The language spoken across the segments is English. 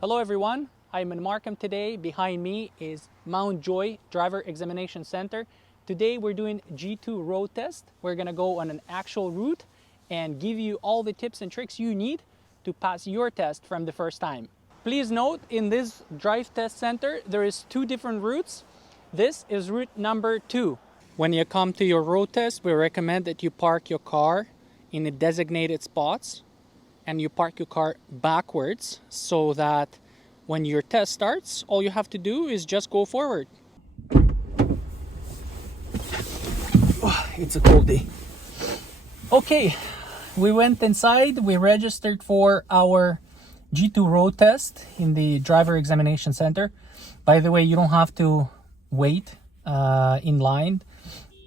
Hello everyone, I'm in Markham today. Behind me is Mount Joy Driver Examination Center. Today we're doing G2 road test. We're gonna go on an actual route and give you all the tips and tricks you need to pass your test from the first time. Please note, in this drive test center, there is two different routes. This is route number 2. When you come to your road test, we recommend that you park your car in the designated spots and you park your car backwards so that when your test starts, all you have to do is just go forward. Oh, it's a cold day. Okay, we went inside, we registered for our G2 road test in the Driver Examination Center. By the way, you don't have to wait in line.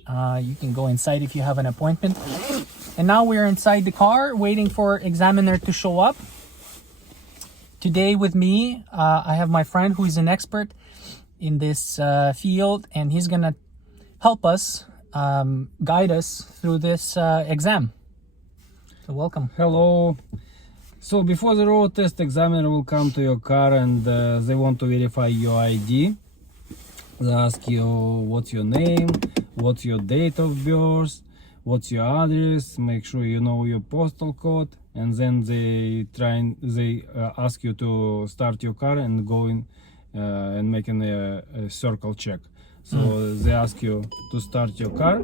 You can go inside if you have an appointment. And now we're inside the car waiting for examiner to show up. Today with me, I have my friend who is an expert in this field, and he's gonna help us, guide us through this exam. So welcome. Hello. So before the road test, examiner will come to your car and they want to verify your ID. They ask you what's your name, what's your date of birth, what's your address, make sure you know your postal code, and then they ask you to start your car and go in and making a circle check. So they ask you to start your car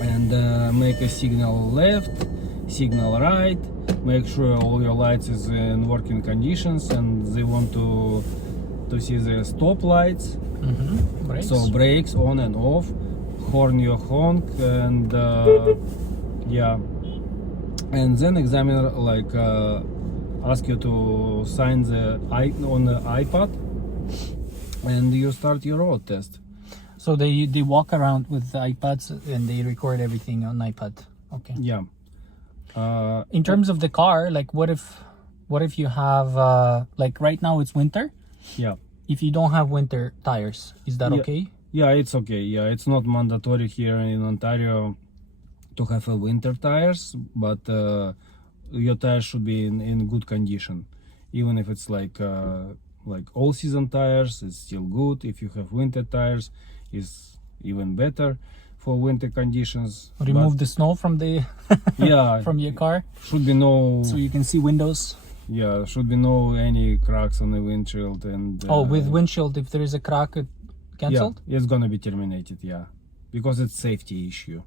and make a signal left, signal right, make sure all your lights is in working conditions, and they want to see the stop lights. Brakes. So brakes on and off, horn your honk, and yeah, and then examiner ask you to sign on the iPad, and you start your road test. So they walk around with the iPads and they record everything on iPad. Okay. Yeah. In terms of the car, like what if you have like right now it's winter? Yeah. If you don't have winter tires, is that okay? Yeah, it's okay. Yeah, it's not mandatory here in Ontario to have winter tires, but your tires should be in good condition. Even if it's like all season tires, it's still good. If you have winter tires, it's even better for winter conditions. Remove the snow from the yeah, from your car, should be no, so you can see windows. Yeah, should be no any cracks on the windshield, and with windshield, if there is a crack, cancelled? Yeah, it's gonna be terminated, yeah, because it's safety issue.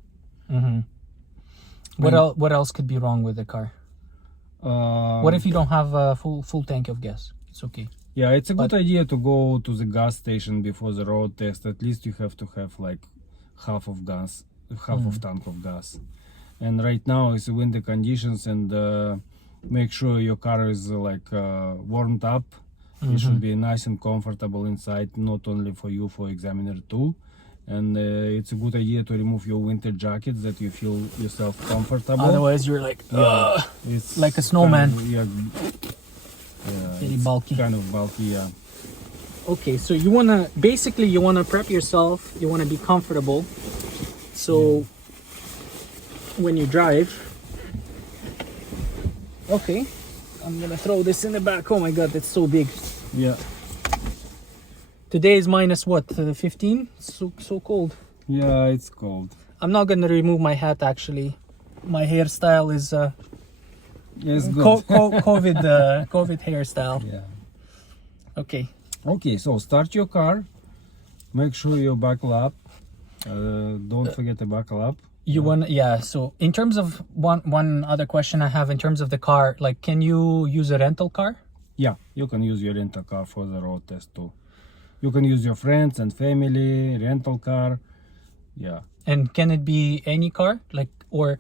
What else could be wrong with the car? What if you don't have a full tank of gas? It's okay. Yeah, it's a good idea to go to the gas station before the road test. At least you have to have like half of tank of gas. And right now it's winter conditions, and make sure your car is warmed up. It should be nice and comfortable inside, not only for you, for examiner too. And it's a good idea to remove your winter jacket, that you feel yourself comfortable. Otherwise you're like, it's like a snowman. Very bulky. Kind of bulky, yeah. Okay, so you wanna prep yourself, you wanna be comfortable. So when you drive, okay, I'm gonna throw this in the back. Oh my god, that's so big. Yeah. Today is minus what, 15? So cold. Yeah, it's cold. I'm not gonna remove my hat actually. My hairstyle is It's good. COVID hairstyle. Yeah. Okay. Okay, so start your car. Make sure you buckle up. Don't forget to buckle up. So in terms of one other question I have in terms of the car, like, can you use a rental car? Yeah, you can use your rental car for the road test too. You can use your friends and family rental car. Yeah. And can it be any car, like, or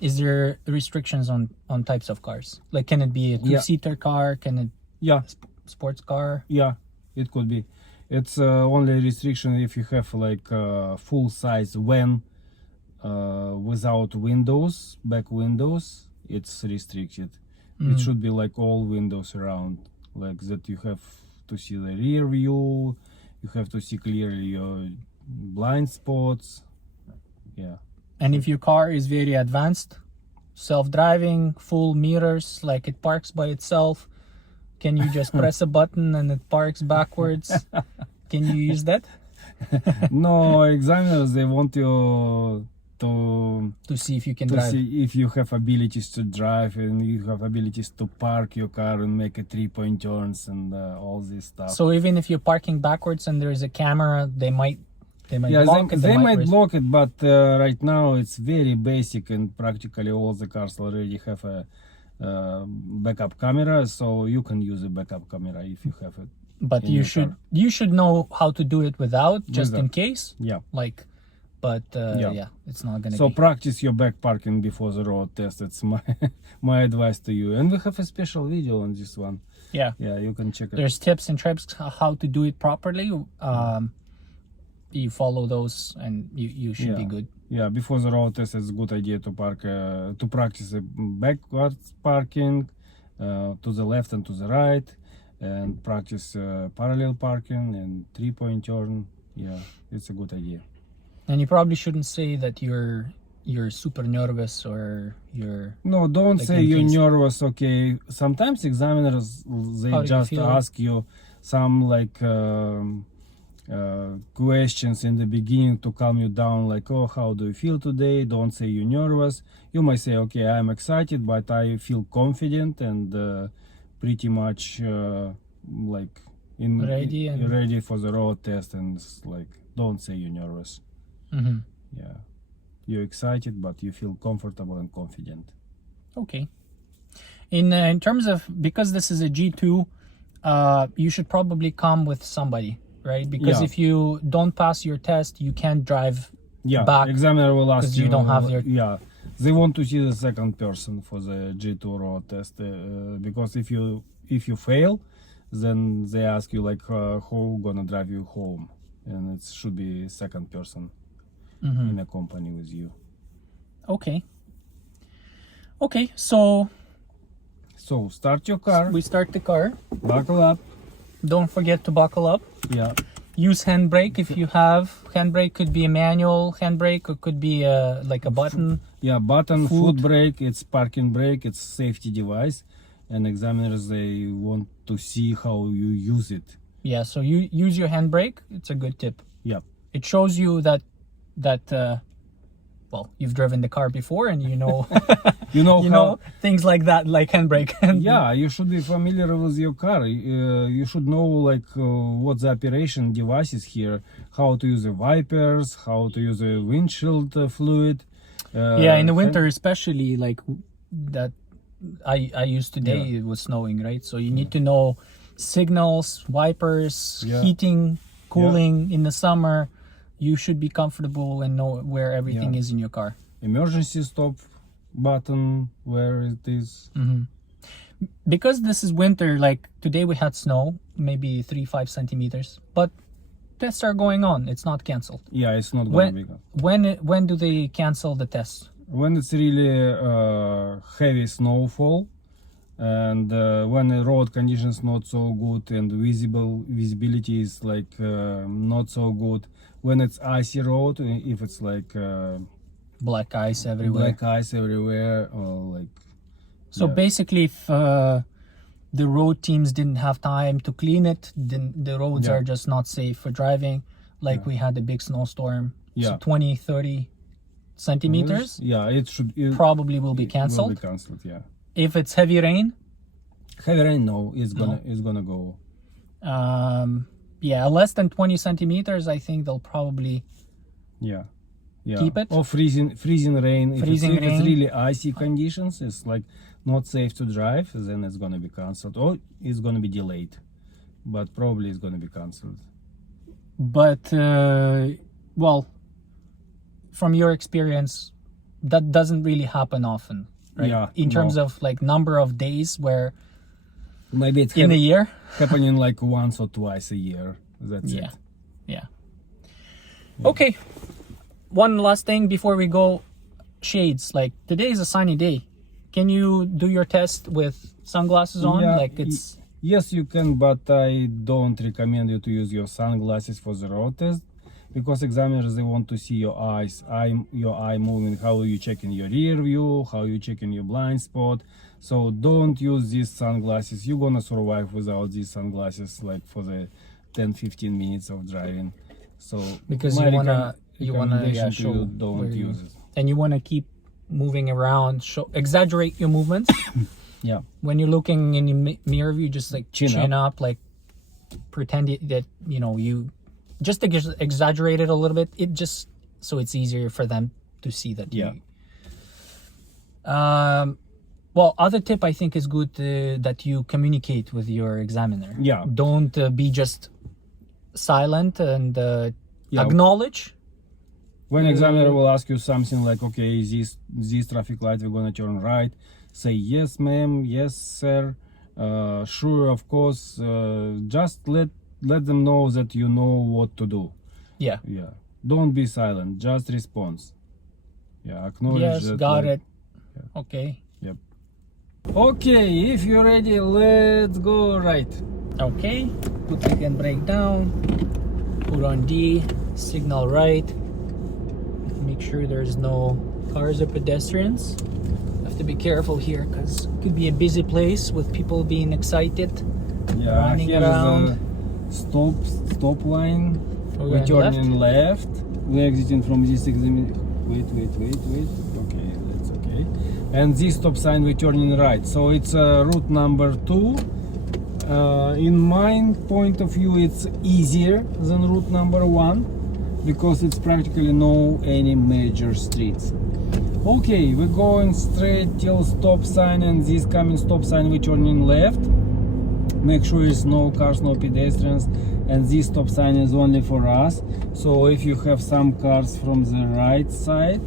is there restrictions on types of cars? Like, can it be a two-seater car? Can it? Yeah. Sports car? Yeah, it could be. It's only a restriction if you have like full size van without windows, back windows. It's restricted. It should be like all windows around, like that. You have to see the rear view. You have to see clearly your blind spots. Yeah. And if your car is very advanced, self-driving, full mirrors, like it parks by itself, Can you just press a button and it parks backwards? Can you use that? No, examiners, they want you to See if you can to drive. see if you have abilities to drive and you have abilities to park your car and make a 3-point turns and all this stuff. So even if you're parking backwards and there's a camera, they might yeah, block it. they might block it, but right now it's very basic and practically all the cars already have a backup camera, so you can use a backup camera if you have it. But in you your should know how to do it without, just in case. Yeah. Like, but yeah, it's not gonna So be. practice your back parking before the road test. It's my my advice to you. And we have a special video on this one. Yeah. Yeah, you can check it. There's tips and tricks how to do it properly. You follow those and you should be good. Yeah, before the road test, it's a good idea to park to practice a backwards parking to the left and to the right, and practice parallel parking and 3-point turn. Yeah, it's a good idea. And you probably shouldn't say that you're super nervous or you're. No, don't like say in you're case- nervous. Okay, sometimes examiners they How do you just feel? ask you some like questions in the beginning to calm you down, like, oh, how do you feel today? Don't say you're nervous. You might say, okay, I'm excited, but I feel confident and pretty much like ready for the road test. And it's like, don't say you're nervous. Mm-hmm. Yeah, you're excited, but you feel comfortable and confident. Okay. In terms of, because this is a G2, you should probably come with somebody, right? Because Yeah. if you don't pass your test, you can't drive Yeah, back. examiner will ask 'cause you don't have your- Yeah, they want to see the second person for the G2 road test because if you fail, then they ask you like who gonna drive you home, and it should be second person in a company with you. Okay. Okay, so So start your car, we start the car. buckle up. Don't forget to buckle up. Yeah, Use handbrake if you have. Handbrake could be a manual handbrake, or could be like a button. yeah. Button, Foot. foot brake, it's parking brake, it's safety device, and examiners they want to see how you use it. Yeah, so you use your handbrake. It's a good tip. Yeah. It shows you that well, you've driven the car before and you know You know you how. know things like that, like handbrake. Yeah, you should be familiar with your car. You should know like what the operation device is here, how to use the wipers, how to use the windshield fluid. Yeah, in the winter especially, like that I used today, Yeah. it was snowing, right? So you need to know signals, wipers, Yeah. heating, cooling. In the summer, you should be comfortable and know where everything Yeah. is in your car. Emergency stop button, where it is. Because this is winter, like today we had snow, maybe 3-5 centimeters, but tests are going on. It's not canceled. Yeah, it's not gonna be good. When do they cancel the tests? When it's really heavy snowfall and when the road conditions not so good and visibility is like not so good, when it's icy road, if it's like Black ice everywhere. black ice everywhere, or like So yeah. basically, if the road teams didn't have time to clean it, then the roads Yeah. are just not safe for driving. Like we had a big snowstorm, so Yeah. 20-30 centimeters yeah, it probably will be will canceled. be cancelled. Yeah, If it's heavy rain, heavy rain, no, it's gonna go. yeah, less than 20 centimeters, I think they'll probably Yeah. keep it. Or freezing rain. If Freezing it's rain. really icy conditions, it's like not safe to drive, then it's gonna be cancelled or it's gonna be delayed. But probably it's gonna be cancelled. But well, from your experience, that doesn't really happen often, right? Yeah, In terms no. of like number of days where Maybe it's in a year. happening like once or twice a year. That's Yeah. it. Yeah. Okay. One last thing before we go, shades. Like today is a sunny day. Can you do your test with sunglasses on? Yeah, Like it's Yes, you can, but I don't recommend you to use your sunglasses for the road test. because examiners, they want to see your your eye moving, how you checking your rear view, how you checking your blind spot. So don't use these sunglasses. You're gonna survive without these sunglasses, like for the 10-15 minutes of driving. So Because my you wanna recommendation to show you, don't where use it. and you wanna keep moving around, exaggerate your movements. Yeah. When you're looking in your mirror view, just like chin up, like pretend that you just exaggerate it a little bit. It just so it's easier for them to see that. Yeah. Well, other tip I think is good that you communicate with your examiner. Yeah. Don't be just silent and acknowledge. When examiner will ask you something like, okay, this traffic light, we're gonna turn right, say yes ma'am, yes sir, sure, of course. Just let them know that you know what to do. Yeah. Don't be silent, just response. Acknowledge Yes, that, got like, it. Okay. Yep. Okay, if you're ready, let's go right. Okay, put the handbrake down, put on D, signal right, make sure there's no cars or pedestrians. Have to be careful here because it could be a busy place with people being excited, running Here's around. a stop line. We're We're going turning left. We're exiting from this examination. Wait. Okay, that's okay. And this stop sign, we're turning right. So it's route number 2. In my point of view, it's easier than route number 1 because it's practically no any major streets. Okay, we're going straight till stop sign, and this coming stop sign, we're turning left. Make sure there's no cars, no pedestrians, and this stop sign is only for us. So if you have some cars from the right side,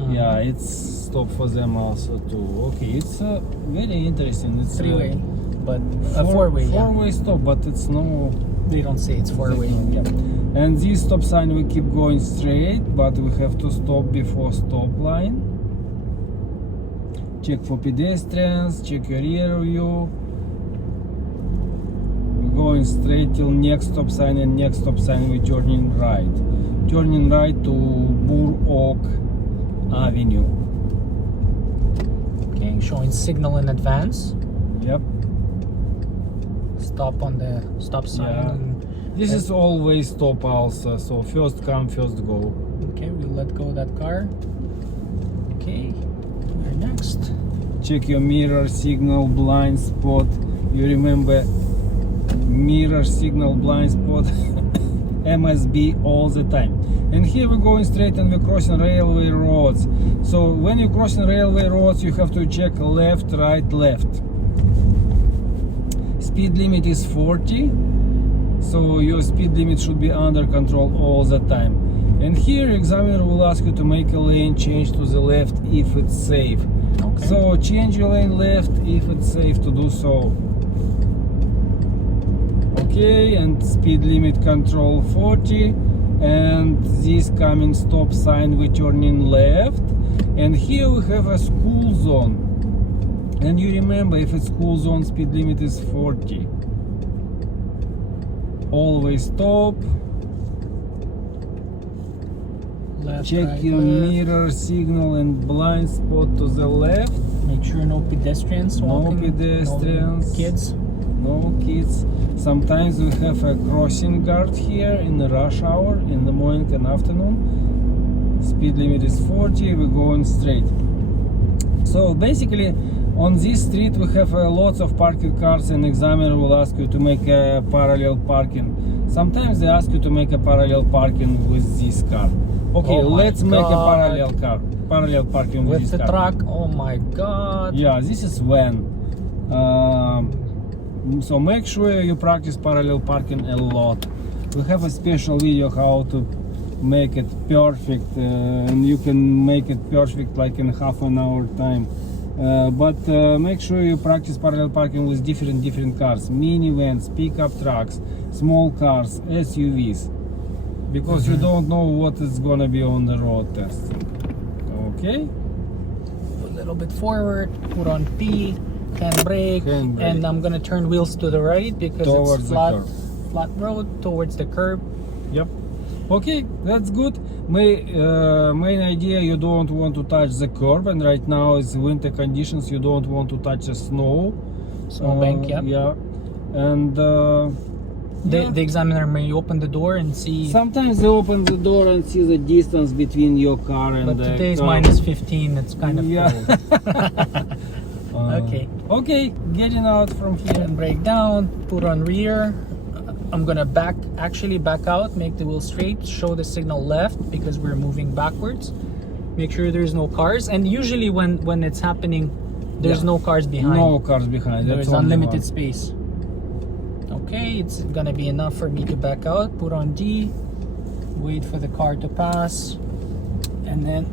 it's stop for them also too. Okay, it's very interesting. It's Three-way, but a four-way. Four-way stop, but it's no. They don't say it's four-way. Yeah. And this stop sign, we keep going straight, but we have to stop before stop line. Check for pedestrians, check your rear view. We're going straight till next stop sign, and next stop sign we're turning right. Turning right to Burr Oak Avenue. Okay, showing signal in advance. Yep. Stop on the stop sign. This is always stop also, so first come, first go. Okay, we'll let go of that car. Okay, we're next. Check your mirror, signal, blind spot. You remember mirror, signal, blind spot, MSB all the time. And here we're going straight and we're crossing railway roads. So when you're crossing railway roads, you have to check left, right, left. Speed limit is 40. So your speed limit should be under control all the time. And here examiner will ask you to make a lane change to the left if it's safe. Okay. So change your lane left if it's safe to do so. Okay, and speed limit control 40. And this coming stop sign, we turning left. And here we have a school zone. And you remember, if it's school zone, speed limit is 40. Always stop. Left, Check right, your left. mirror, signal, and blind spot to the left. Make sure no pedestrians walking. No pedestrians. No kids. No kids. Sometimes we have a crossing guard here in the rush hour, in the morning and afternoon. Speed limit is 40. We're going straight. So basically, on this street we have lots of parking cars, and examiner will ask you to make a parallel parking. Sometimes they ask you to make a parallel parking with this car. Okay, let's make a parallel parking with the this car. truck. Oh my god. Yeah, this is when. So make sure you practice parallel parking a lot. We have a special video how to make it perfect, and you can make it perfect like in half an hour time. But make sure you practice parallel parking with different cars, minivans, pickup trucks, small cars, SUVs, because you don't know what is gonna be on the road test. Okay. A little bit forward. Put on P. Handbrake. And I'm gonna turn wheels to the right because Towards it's the curb. flat road towards the curb. Yep. Okay, that's good. Main idea, you don't want to touch the curb, and right now it's winter conditions, you don't want to touch the snow. Snowbank, yeah. Yeah. And The examiner may open the door and see. sometimes they open the door and see the distance between your car and But the today's curb. minus 15. It's kind of Yeah. cold. Okay. Okay, getting out from here. And brake down. Put on rear. I'm gonna back out. Make the wheel straight. Show the signal left because we're moving backwards. Make sure there's no cars. And usually when it's happening, there's Yeah. no cars behind. No cars behind. There's That's only unlimited one. space. Okay, it's gonna be enough for me to back out. Put on D. Wait for the car to pass, and then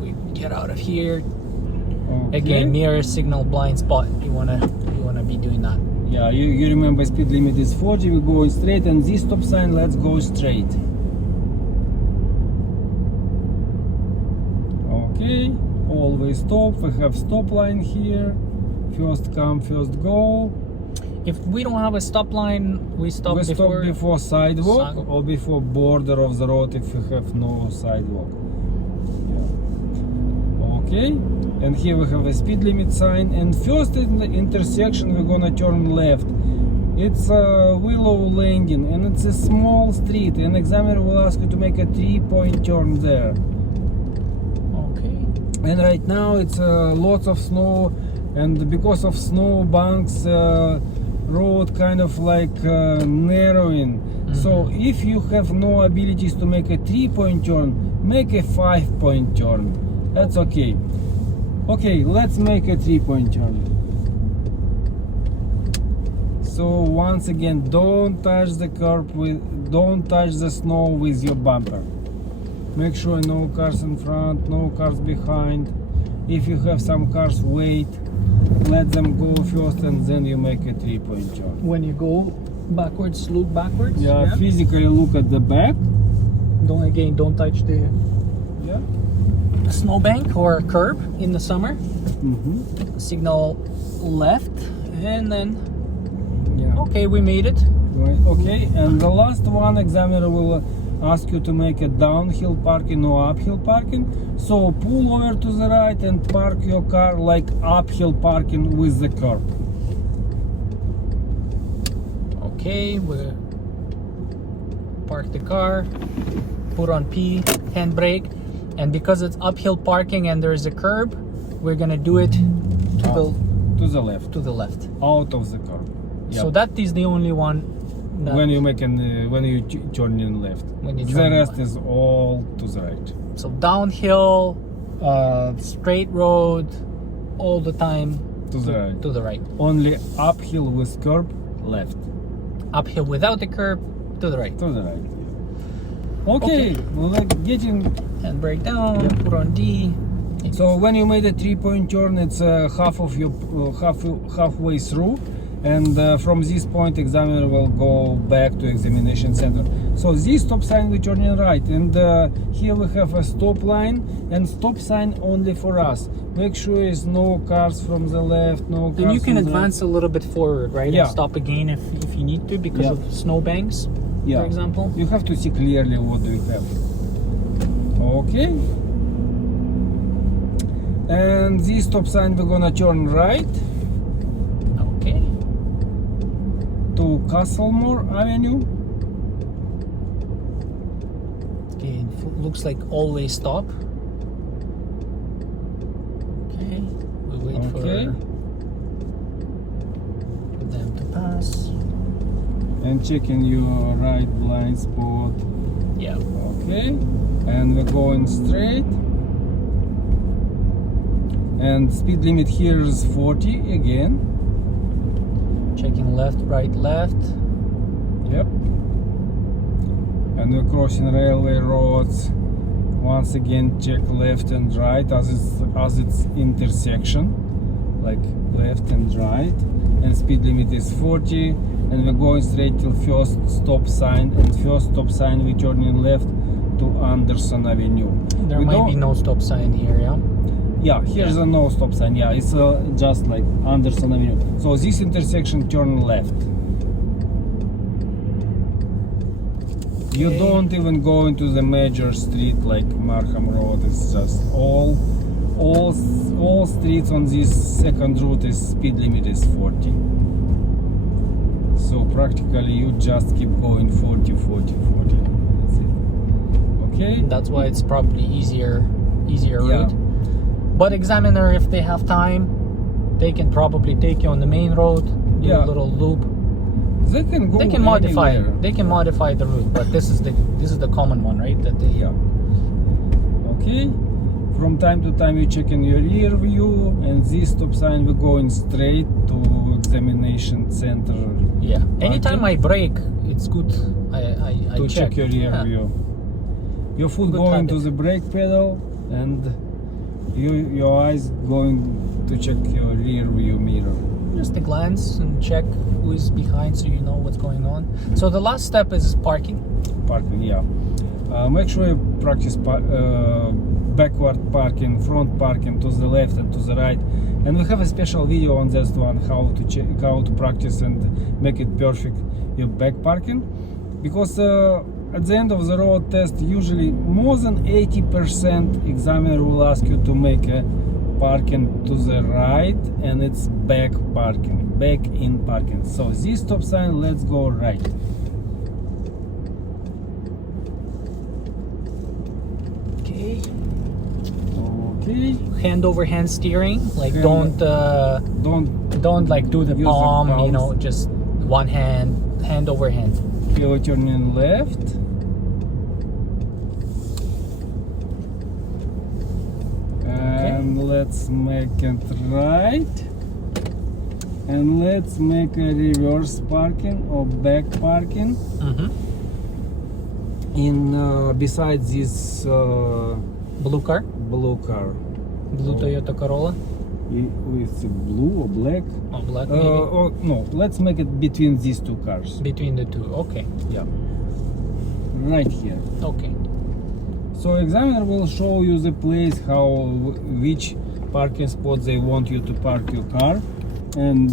we get out of here. Okay. Again, near signal blind spot. You wanna be doing that. Yeah, you remember speed limit is 40. We're going straight, and this stop sign, let's go straight. Okay, always stop. We have stop line here. First come, first go. If we don't have a stop line, we stop We before. stop before sidewalk Sidewalk. or before border of the road if you have no sidewalk. Yeah. Okay, and here we have a speed limit sign. And first in the intersection, we're gonna turn left. It's a Willow Landing, and it's a small street. An examiner will ask you to make a 3-point turn there. Okay. And right now it's lots of snow, and because of snow banks, road kind of like narrowing. So if you have no abilities to make a 3-point turn, make a 5-point turn. That's okay. Okay, let's make a 3-point turn. So once again, don't touch the curb don't touch the snow with your bumper. Make sure no cars in front, no cars behind. If you have some cars, wait. Let them go first, and then you make a 3-point turn. When you go backwards, look backwards. Yeah, physically look at the back. Don't touch the Yeah. snowbank or curb in the summer. Mm-hmm. Signal left, and then Yeah. okay, we made it. Right. Okay, and the last one, examiner will ask you to make a downhill parking or uphill parking. So pull over to the right and park your car like uphill parking with the curb. Okay, we park the car, put on P, handbrake, and because it's uphill parking and there's a curb, we're gonna do it to To the left, the left. out of the curb. So Yep. that is the only one. That When you make when you turn in left, When you the turn rest left. is all to the right. So downhill, straight road, all the time To the right. to the right. Only uphill with curb, left. Uphill without the curb, to the right. To the right. Okay, well, getting. And brake down, Yeah. put on D. So when you made a 3-point turn, it's half of your halfway through, and from this point, examiner will go back to examination center. So this stop sign we turn in right, and here we have a stop line and stop sign only for us. Make sure there's no cars from the left, no cars. Then you can from the advance a little bit forward, right? Yeah. And stop again if you need to because Yeah. of snowbanks, Yeah. for example. You have to see clearly what we have. Okay. And this stop sign we're gonna turn right Okay. to Castlemore Avenue. Okay, looks like always stop. Okay, we wait Okay. for them to pass. And checking your right blind spot. Yeah. Okay. And we're going straight. And speed limit here is 40 again. Checking left, right, left. Yep. And we're crossing railway roads. Once again, check left and right as it's intersection, like left and right. And speed limit is 40. And we're going straight till first stop sign. And first stop sign we turn in left to Anderson Avenue. There We might don't- be no stop sign here, yeah? Yeah, here's a no stop sign. Yeah, it's just like Anderson Avenue. So this intersection turn left. You don't even go into the major street like Markham Road. It's just all streets on this second route is speed limit is 40. So practically you just keep going 40, 40, 40. That's it. Okay. That's why it's probably easier Yeah. route. But examiner, if they have time, they can probably take you on the main road, do a little loop. They can go. They can modify. anywhere. They can modify the route, but this is the common one, right? That they, Yeah. Okay. From time to time you check in your rear view, and this stop sign we're going straight to examination center. Yeah. Anytime I brake, it's good. I To check. check your rear Yeah. view. Your foot Good going to habit. the brake pedal, and your eyes going to check your rear view mirror. Just a glance and check who is behind, so you know what's going on. So the last step is parking. Parking, yeah. Make sure you practice backward parking, front parking, to the left and to the right. And we have a special video on this one, how to practice and make it perfect your back parking. Because at the end of the road test, usually more than 80% examiner will ask you to make a parking to the right, and it's back parking, back in parking. So this stop sign, let's go right. Okay. Okay. Hand over hand steering. Like Hand- don't Don't like do the use the palm. You palms. know, just one hand over hand. You're turning left. And let's make it right. And let's make a reverse parking or back parking. Mm-hmm. In besides this Blue car, blue car. blue Toyota Corolla. With blue or black. Oh, black maybe. Or no, let's make it between these two cars. Between the two. Okay. Yeah. Right here. Okay. So examiner will show you the place, which parking spot they want you to park your car, and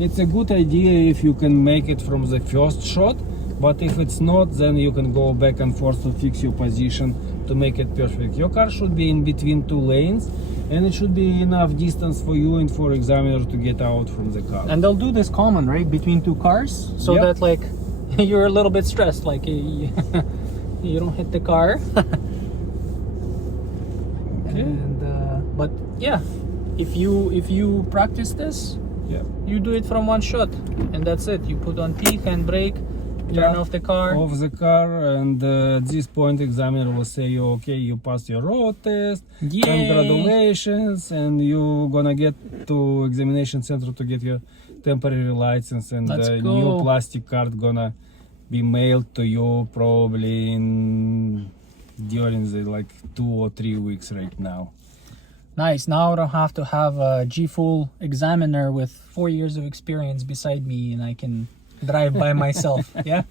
it's a good idea if you can make it from the first shot, but if it's not, then you can go back and forth to fix your position to make it perfect. Your car should be in between two lanes, and it should be enough distance for you and for examiner to get out from the car. And they'll do this common, right, between two cars, so Yep. that like you're a little bit stressed, like you don't hit the car. Okay. And but yeah, if you practice this, Yeah. you do it from one shot, and that's it. You put on P, handbrake, turn Yeah. off the car. Off the car, and at this point examiner will say you okay, you passed your road test. Yay! Congratulations, and you gonna get to examination center to get your temporary license, and Let's the go. new plastic card gonna be mailed to you probably during the like 2 or 3 weeks right now. Nice. Now I don't have to have a G-Full examiner with 4 years of experience beside me, and I can drive by myself. Yeah.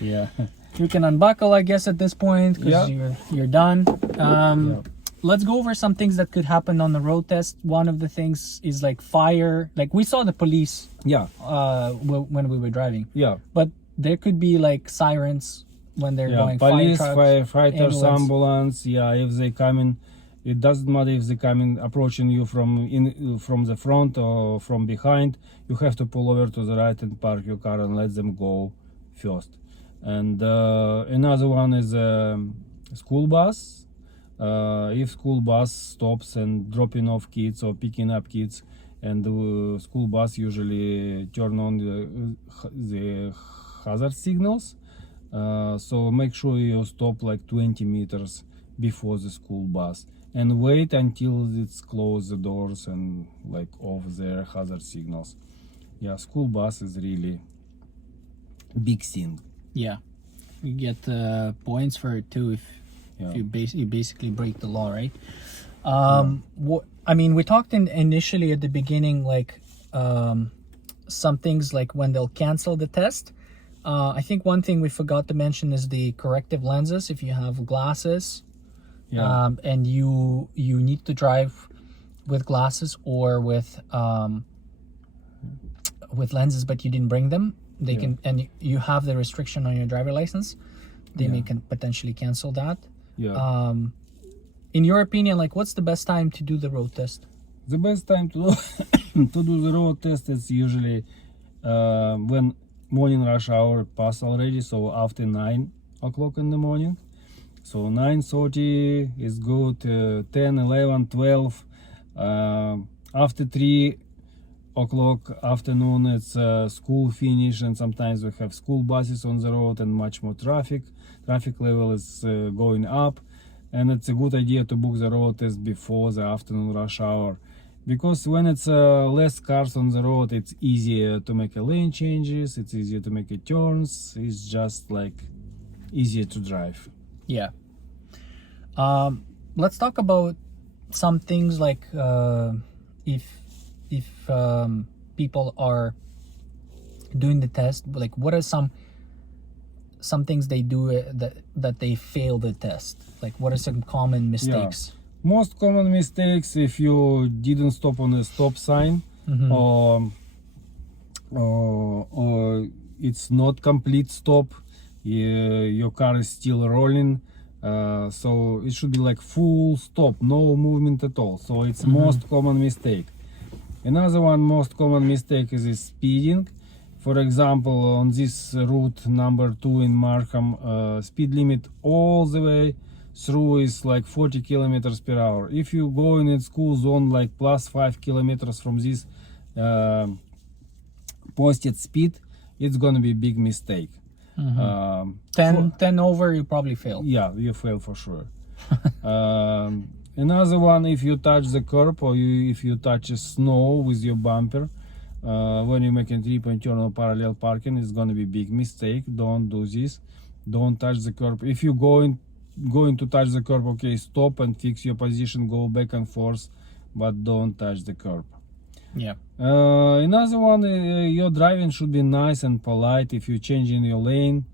Yeah. You can unbuckle, I guess, at this point because Yeah. you're done. Yeah. Let's go over some things that could happen on the road test. One of the things is like fire. Like we saw the police Yeah. when we were driving, Yeah. but there could be like sirens when they're Yeah. going. Police, fire trucks, firefighters, ambulance. Yeah. If they come in, it doesn't matter if they come in approaching you from the front or from behind. You have to pull over to the right and park your car and let them go first. And another one is school bus. If school bus stops and dropping off kids or picking up kids, and the school bus usually turn on the hazard signals. So make sure you stop like 20 meters before the school bus and wait until it's close the doors and like off their hazard signals. Yeah, school bus is really big thing. Yeah, you get points for it too if you basically break the law, right? I mean, we talked initially at the beginning, like some things like when they'll cancel the test. I think one thing we forgot to mention is the corrective lenses. If you have glasses, and you need to drive with glasses or with lenses, but you didn't bring them, They Yeah. can, and you have the restriction on your driver license. They may Yeah. potentially cancel that. Yeah. In your opinion, like, what's the best time to do the road test? The best time to to do the road test is usually when morning rush hour pass already, so after 9 o'clock in the morning. So 9:30 is good, 10, 11, 12. After 3 o'clock afternoon, it's school finish, and sometimes we have school buses on the road and much more traffic. Traffic level is going up, and it's a good idea to book the road test before the afternoon rush hour. Because when it's less cars on the road, it's easier to make a lane changes, it's easier to make a turns, it's just like easier to drive. Yeah. Let's talk about some things like if people are doing the test, like what are some things they do that they fail the test? Like what are some common mistakes? Most common mistakes, if you didn't stop on a stop sign, or it's not complete stop, your car is still rolling, so it should be like full stop, no movement at all. So it's most common mistake. Another one most common mistake is speeding. For example, on this route number 2 in Markham, speed limit all the way through is like 40 kilometers per hour. If you go in a school zone like plus 5 kilometers from this posted speed, it's gonna be a big mistake. 10 over, you probably fail. Yeah, you fail for sure. Another one, if you touch the curb or if you touch snow with your bumper, when you make a 3-point turn or parallel parking, it's gonna be a big mistake. Don't do this. Don't touch the curb. If you going to touch the curb, okay, stop and fix your position, go back and forth, but don't touch the curb. Yeah. Another one, your driving should be nice and polite. If you're changing your lane,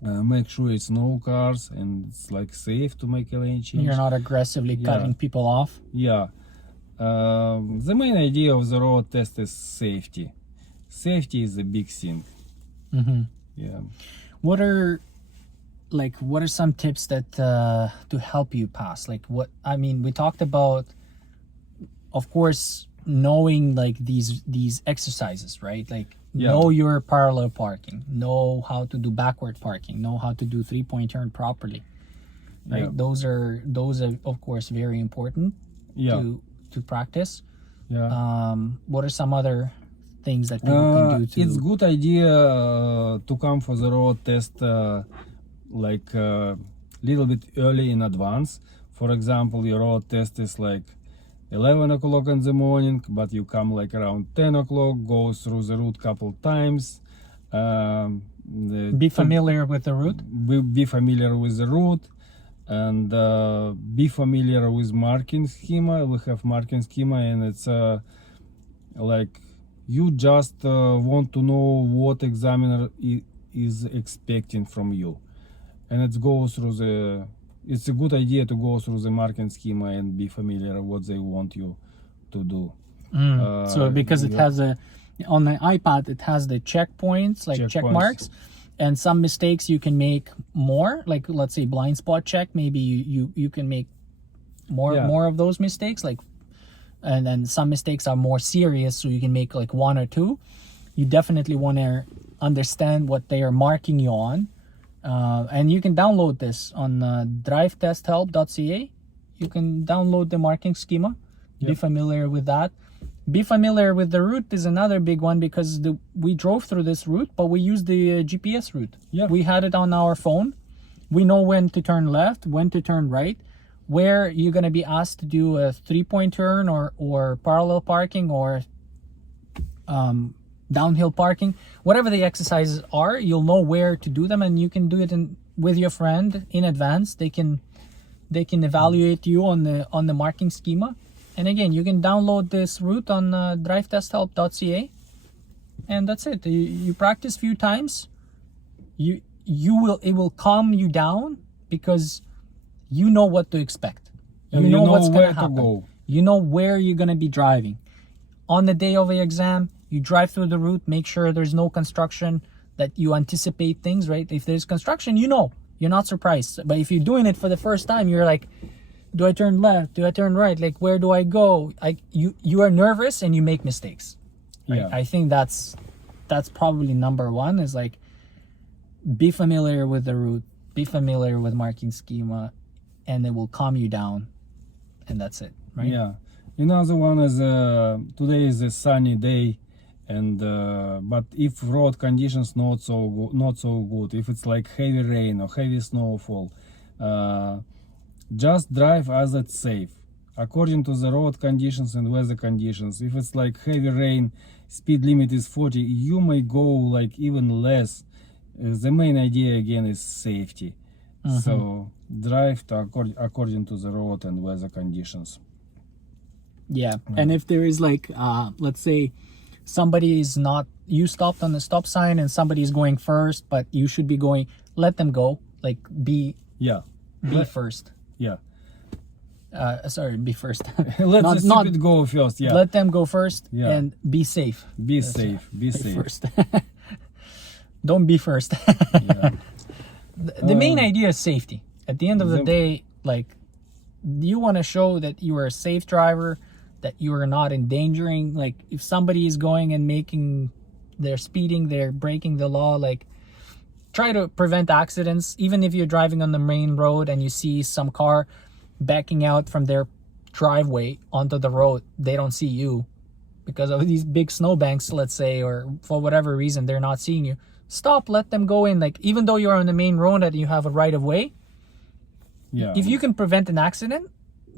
make sure it's no cars and it's like safe to make a lane change. You're not aggressively cutting people off. Yeah. The main idea of the road test is safety. Safety is a big thing. Yeah. What are some tips that to help you pass? Like we talked about, of course, knowing like these exercises, right? Like know your parallel parking, know how to do backward parking, know how to do 3-point turn properly, right? Those are of course very important to practice. What are some other things that people can do to... It's good idea to come for the road test like little bit early in advance. For example, your road test is like 11 o'clock in the morning, but you come like around 10 o'clock, go through the route couple times. Be familiar with the route. Be familiar with the route, and be familiar with marking schema. We have marking schema, and it's like you just want to know what examiner is expecting from you, and it's a good idea to go through the marking schema and be familiar what they want you to do. So because it has on the iPad, it has the checkpoints, like check marks, and some mistakes you can make more, like let's say blind spot check, maybe you can make more of those mistakes, like, and then some mistakes are more serious, so you can make like 1 or 2. You definitely want to understand what they are marking you on. And you can download this on drivetesthelp.ca. You can download the marking schema. Be familiar with that. Be familiar with the route is another big one, because we drove through this route, but we used the GPS route. We had it on our phone. We know when to turn left, when to turn right, where you're going to be asked to do a 3-point turn or parallel parking or downhill parking. Whatever the exercises are, you'll know where to do them, and you can do it with your friend in advance. They can evaluate you on the marking schema. And again, you can download this route on drivetesthelp.ca, and that's it. You practice a few times. It will calm you down, because you know what to expect. You know what's going to happen. You know where you're going to be driving. On the day of the exam, You drive through the route, make sure there's no construction, that you anticipate things, right? If there's construction, you're not surprised. But if you're doing it for the first time, you're like, do I turn left? Do I turn right? Like, where do I go? You are nervous and you make mistakes. Right? Yeah. I think that's probably number one, is like, be familiar with the route, be familiar with marking schema, and it will calm you down, and that's it, right? Yeah. Another one is today is a sunny day, and but if road conditions not so good, if it's like heavy rain or heavy snowfall, just drive as it's safe according to the road conditions and weather conditions. If it's like heavy rain, speed limit is 40, you may go like even less. The main idea again is safety. So drive according to the road and weather conditions. Yeah. And if there is like let's say somebody is not, you stopped on the stop sign and somebody is going first, but you should be going, let them go. Like be first. Yeah. Sorry, be first. Let the stupid go first. Yeah. Let them go first. Yeah. And be safe. Be safe. Be safe. First. Don't be first. Yeah. The main idea is safety. At the end of the day, like, you want to show that you are a safe driver, that you are not endangering. Like, if somebody is going and they're speeding, they're breaking the law, like, try to prevent accidents. Even if you're driving on the main road and you see some car backing out from their driveway onto the road, they don't see you because of these big snowbanks, let's say, or for whatever reason they're not seeing you. Stop, let them go in. Like, even though you're on the main road and you have a right of way, if you can prevent an accident,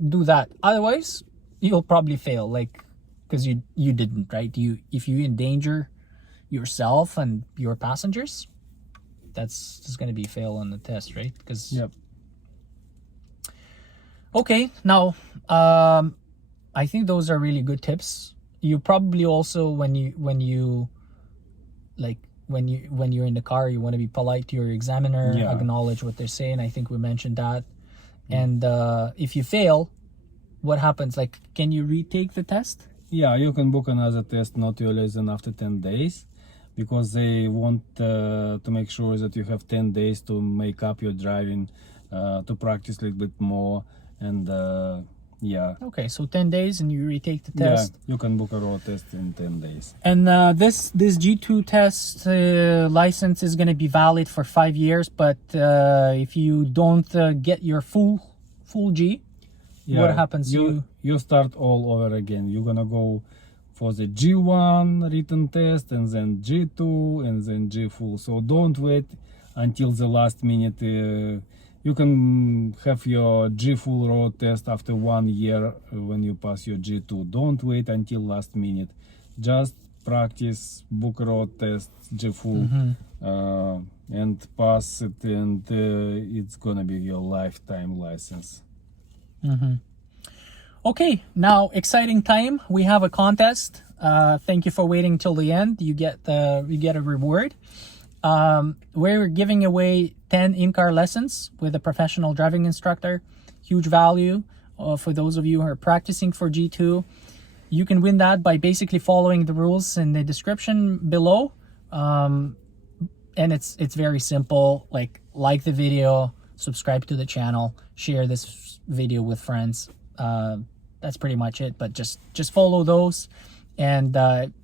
do that. Otherwise, you'll probably fail, like, because you didn't, right? If you endanger yourself and your passengers, that's just going to be fail on the test, right? Because okay, now I think those are really good tips. You probably also, when you're in the car, you want to be polite to your examiner, acknowledge what they're saying. I think we mentioned that. And if you fail, what happens? Like, can you retake the test? Yeah, you can book another test not earlier than after 10 days, because they want to make sure that you have 10 days to make up your driving, to practice a little bit more. And okay, so 10 days and you retake the test. You can book a road test in 10 days. And this G2 test license is going to be valid for 5 years, but if you don't get your full G, what happens? You start all over again. You're gonna go for the G1 written test, and then G2, and then G full. So don't wait until the last minute. You can have your G full road test after 1 year when you pass your G2. Don't wait until last minute. Just practice, book road test, G full, and pass it, and it's gonna be your lifetime license. Okay, now exciting time. We have a contest. Thank you for waiting till the end. You get a reward. We're giving away 10 in-car lessons with a professional driving instructor. Huge value for those of you who are practicing for G2. You can win that by basically following the rules in the description below. And it's very simple. Like the video, subscribe to the channel, share this video with friends. That's pretty much it, but just follow those, and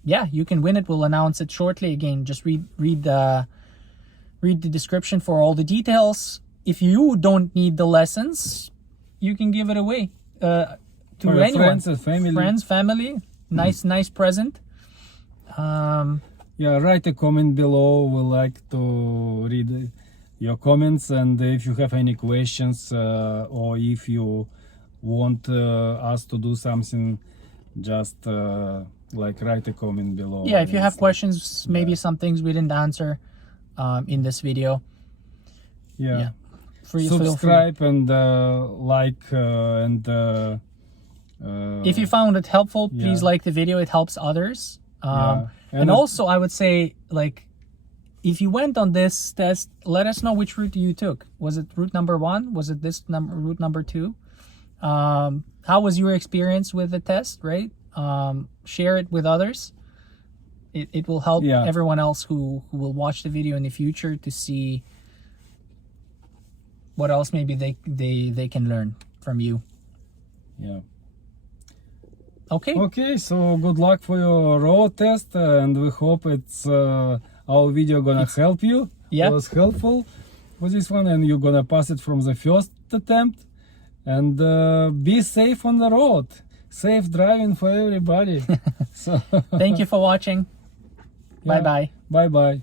you can win it. We'll announce it shortly. Again, just read the description for all the details. If you don't need the lessons, you can give it away to anyone, friends, family. Nice present. Write a comment below. We like to read your comments, and if you have any questions, or if you want us to do something, just write a comment below. If you have questions, maybe some things we didn't answer in this video. Subscribe and like, and if you found it helpful, please like the video. It helps others. And also, I would say, if you went on this test, let us know which route you took. Was it route number 1? Was it route number 2? How was your experience with the test, right? Share it with others. it will help Yeah. everyone else who will watch the video in the future to see what else maybe they can learn from you. Yeah. Okay. Okay, so good luck for your road test, and we hope it's our video gonna help you. Yeah. It was helpful for this one, and you're gonna pass it from the first attempt. And be safe on the road. Safe driving for everybody. So Thank you for watching. yeah. Bye bye. Bye bye.